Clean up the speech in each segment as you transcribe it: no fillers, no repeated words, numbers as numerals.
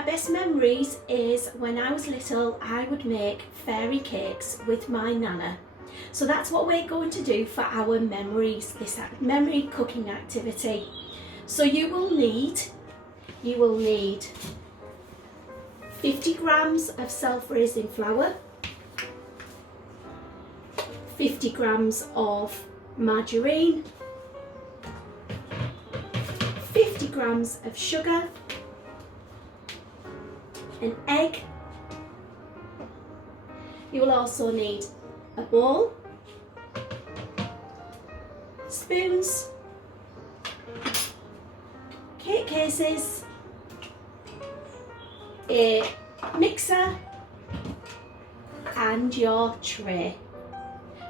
my best memories is when I was little, I would make fairy cakes with my nana. So that's what we're going to do for our memories, this memory cooking activity. So you will need 50 grams of self-raising flour, 50 grams of margarine, 50 grams of sugar, an egg. You will also need a bowl, spoons, cake cases, a mixer and your tray.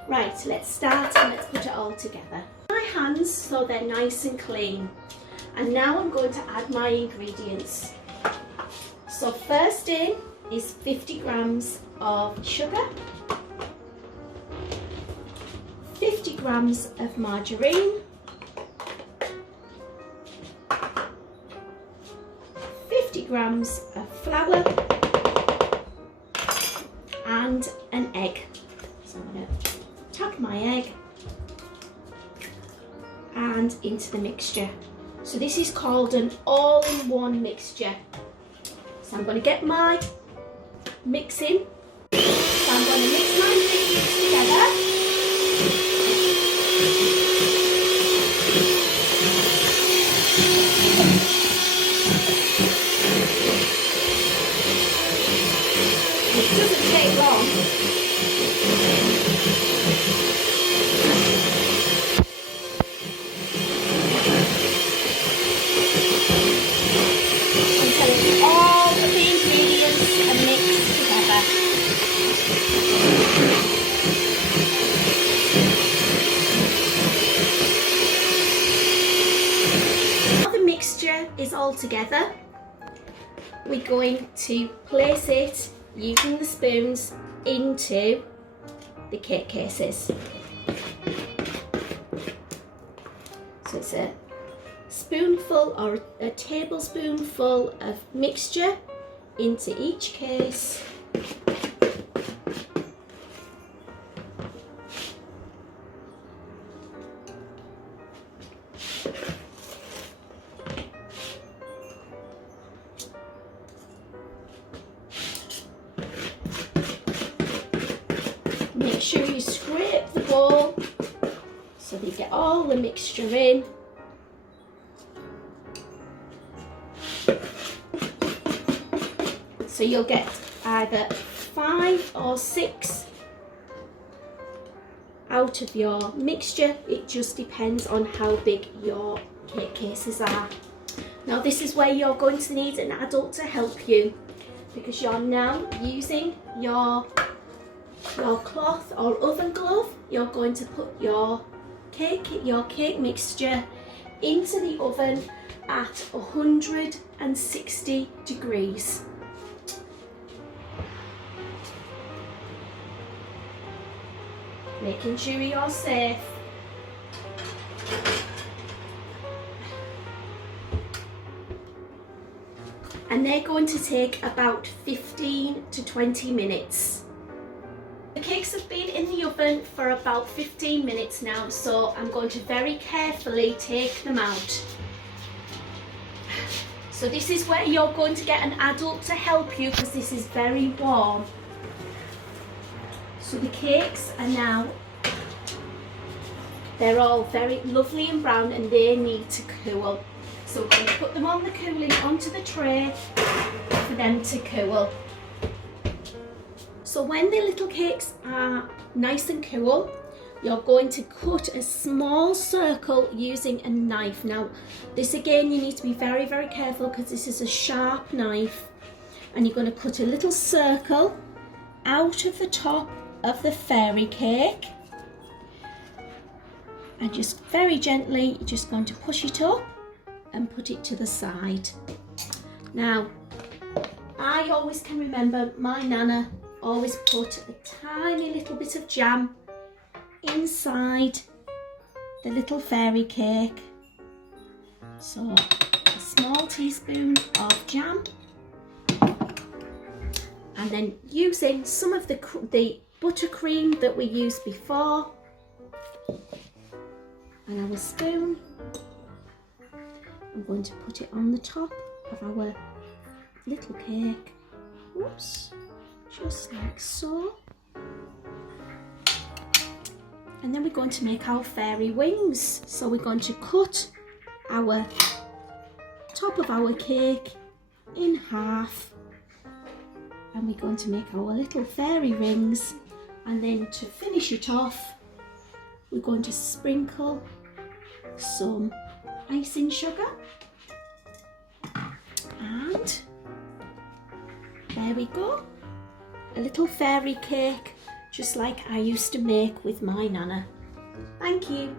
Right, let's start and let's put it all together. My hands so they're nice and clean. And now I'm going to add my ingredients. So first in is 50 grams of sugar, 50 grams of margarine, 50 grams of flour and an egg. So I'm going to tap my egg and into the mixture. So this is called an all-in-one mixture. So I'm going to get my mixing. So I'm going to mix my ingredients together. It doesn't take long. Until all of the ingredients are mixed together. Now the mixture is all together, we're going to place it using the spoons into the cake cases. So it's a spoonful or a tablespoonful of mixture into each case. Make sure you scrape the bowl so that you get all the mixture in. So you'll get either 5 or 6 out of your mixture. It just depends on how big your cake cases are. Now this is where you're going to need an adult to help you, because you're now using your cloth or oven glove. You're going to put your cake mixture into the oven at 160 degrees. Making sure you're safe. And they're going to take about 15 to 20 minutes. The cakes have been in the oven for about 15 minutes now, so I'm going to very carefully take them out. So this is where you're going to get an adult to help you, because this is very warm. So the cakes are now, they're all very lovely and brown and they need to cool. So we're going to put them on the cooling onto the tray for them to cool. So when the little cakes are nice and cool, you're going to cut a small circle using a knife. Now this again, you need to be very, very careful because this is a sharp knife, and you're going to cut a little circle out of the top of the fairy cake, and just very gently you're just going to push it up and put it to the side. Now I always can remember my nana always put a tiny little bit of jam inside the little fairy cake. So a small teaspoon of jam And then using some of the buttercream that we used before and our spoon, I'm going to put it on the top of our little cake. Whoops, just like so. And then we're going to make our fairy wings. So we're going to cut our top of our cake in half, and we're going to make our little fairy rings. And then to finish it off, we're going to sprinkle some icing sugar, and there we go, a little fairy cake just like I used to make with my nana. Thank you.